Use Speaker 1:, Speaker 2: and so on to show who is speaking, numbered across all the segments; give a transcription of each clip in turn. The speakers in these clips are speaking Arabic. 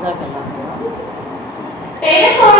Speaker 1: جزاك الله خيرا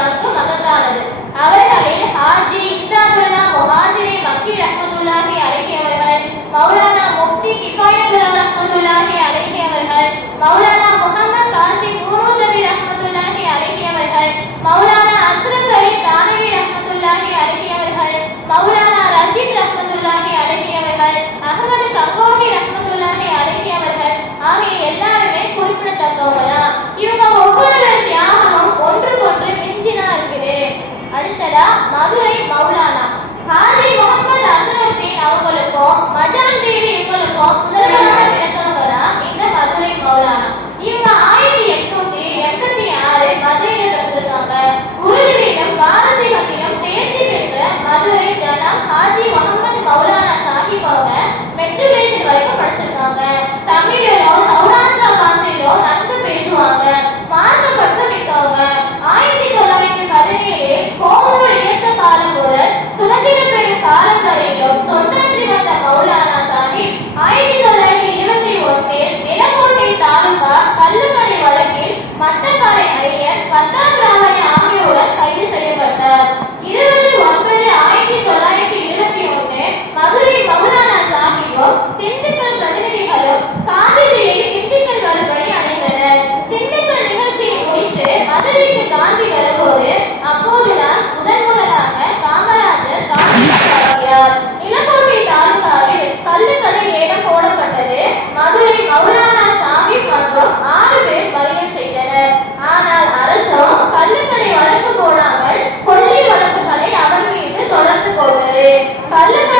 Speaker 1: পারবো 好了